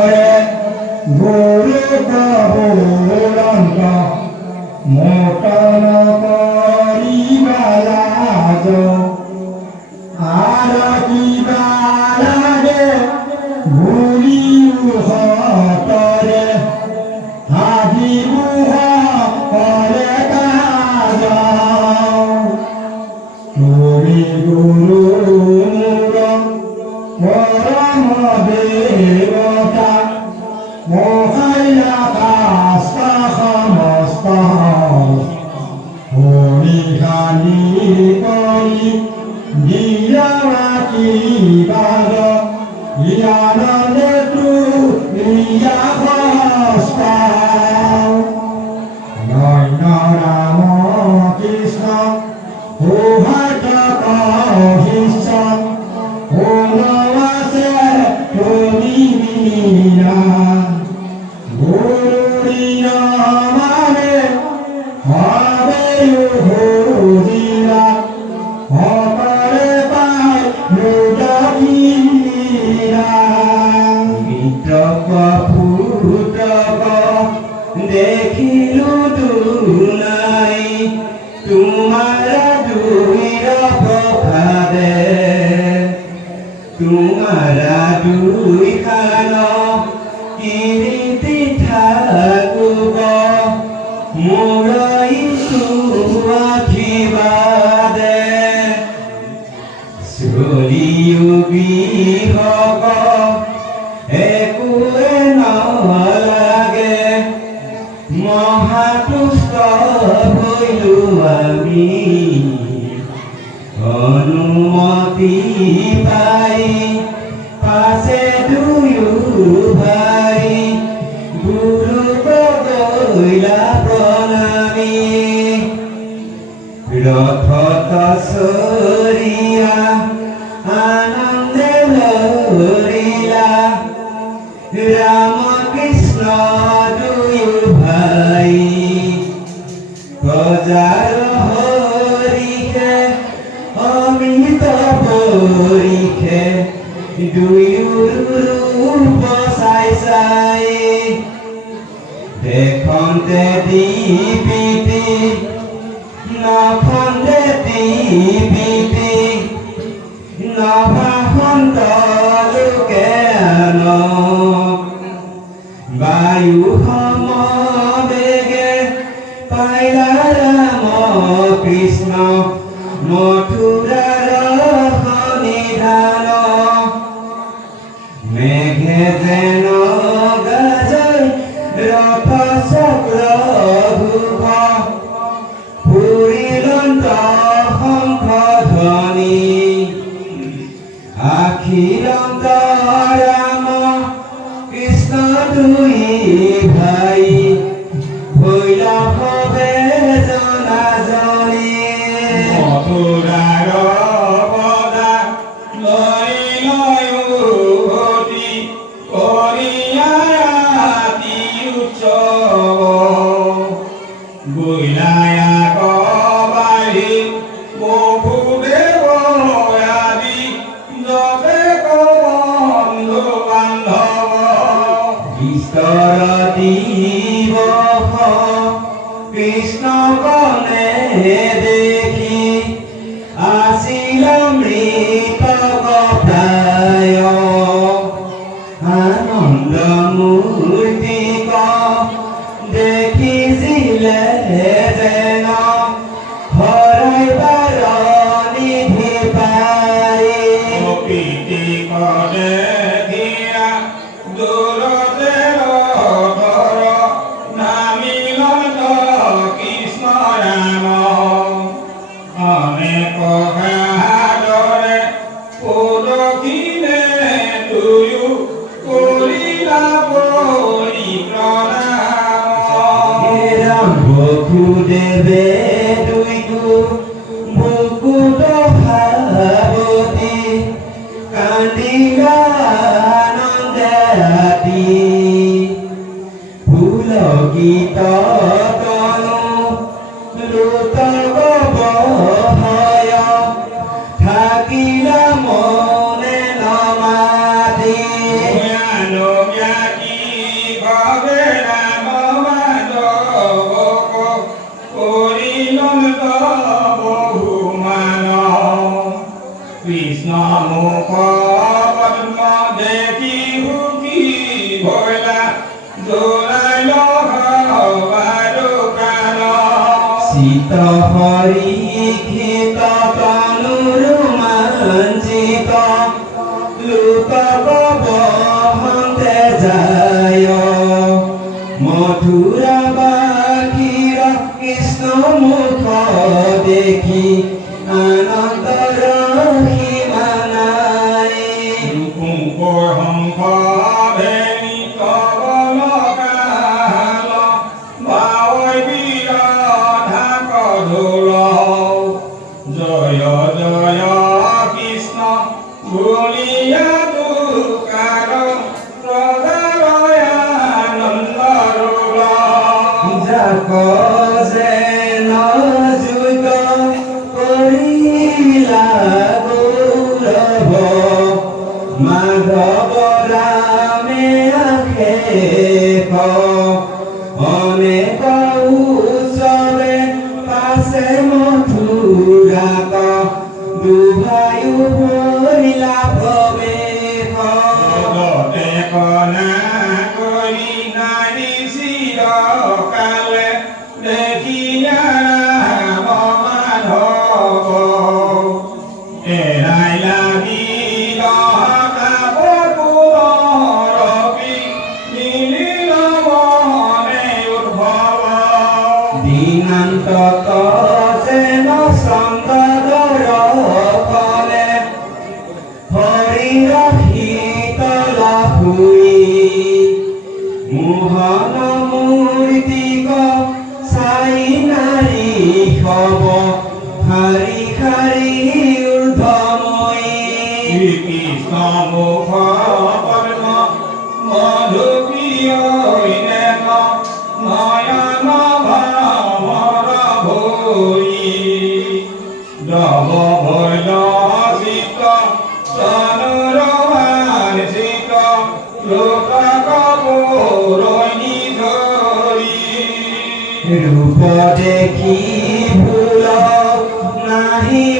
করে ভোরে মোটানা حبيبي রথত সরিয়া আনন্দে ভরিলা রাম কৃষ্ণ দুই ভাই প্রজার হরিকে অমিত পরিখে দুই রূপ সাই সাই। দেখন্তে দীপিতি পৃথিবীতে নবাহন্তর কেন বায়ু হমেগে পাইলা রাম কৃষ্ণ মথুরার নিধান মেঘে যেন হবি করি Baby. মুখর দেখি হুকি ভোলা দোলাইল হবারো কান শীত হরি খেত তনুর মাঞ্জিত লুত Oh Yeah. রূপ দেখি ভুল নাহি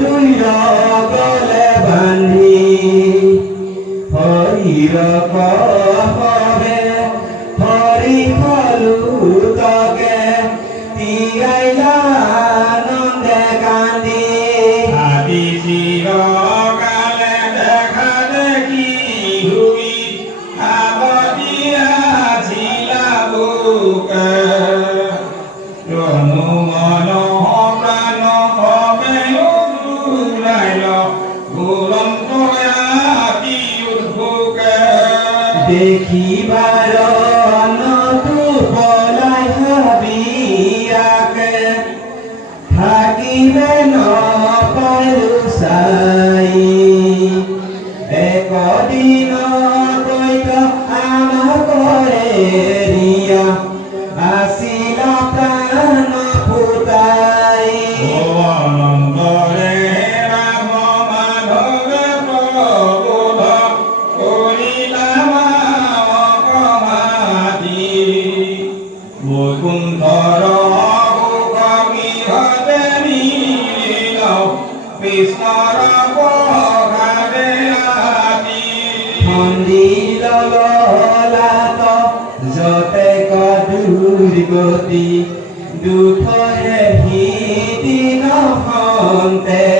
দুই দেখিবার যদি দুখৰে সি দিন হন্তে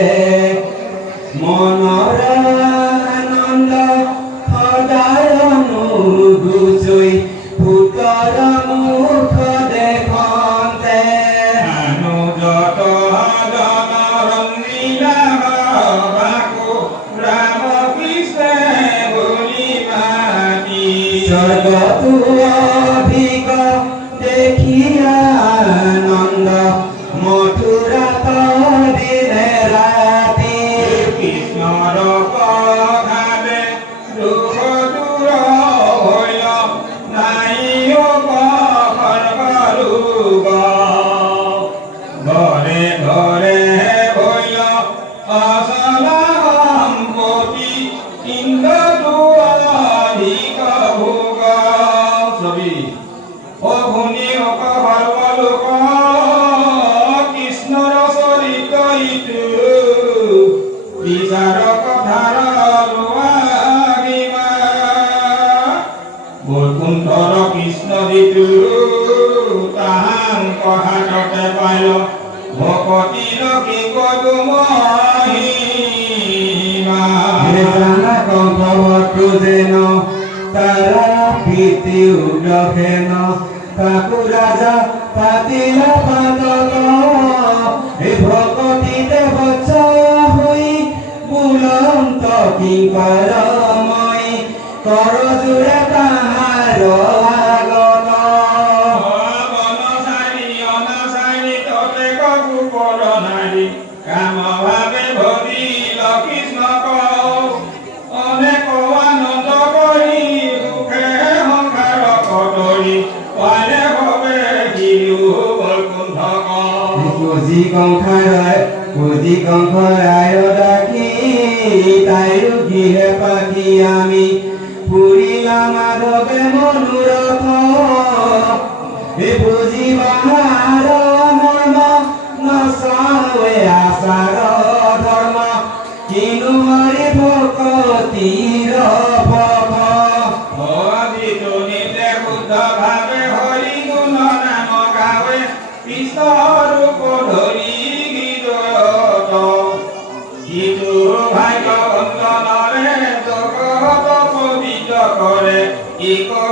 কিঙ্করময় কর জুড়ে তাহার আগত বনচাৰী অনাচাৰী ততে কবু পৰ নাৰী কাম ভাবে ভৰিল কৃষ্ণ অনেক আনন্দ কৰি সুখে পালে পুঁজি পুঁজি কংসারায় ডাকি। তাইও গৃহে পাখি আমি পুরিলাম মাধবে মনোরথ বাহার মর্ম নসাবে আশার ধর্ম। কিনু হরি ভকতির ذكر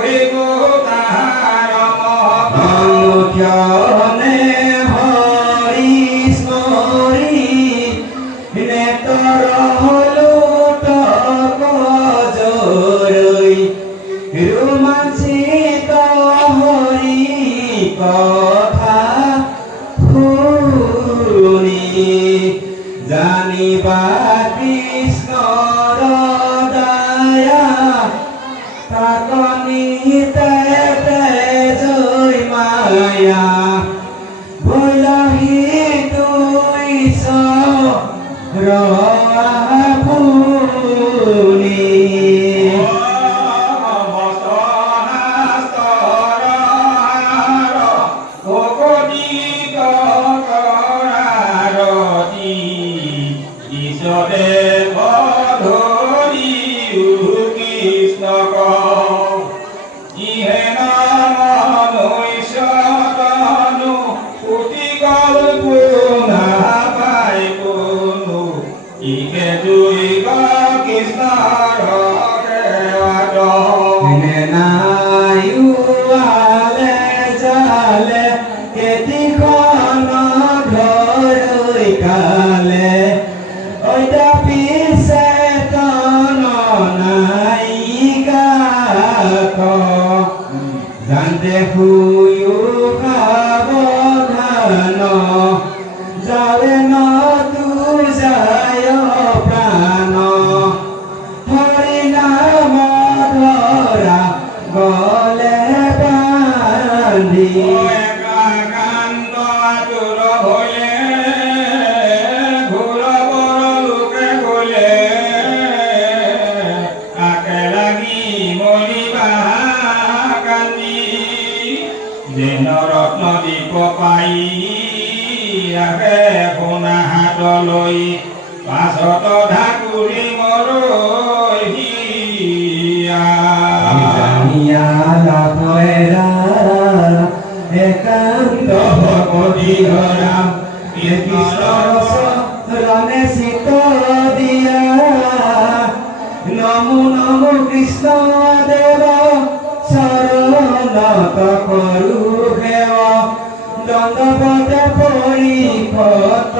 পাই আহে হাতলৈ পাছত ঢাকুৰি মৰহিয়া। একান্ত ভকতি ধৰা। ৰণে চিত দিয়া। নমো নমো কৃষ্ণ দেৱ, চৰণত কৰো পদ পরি কত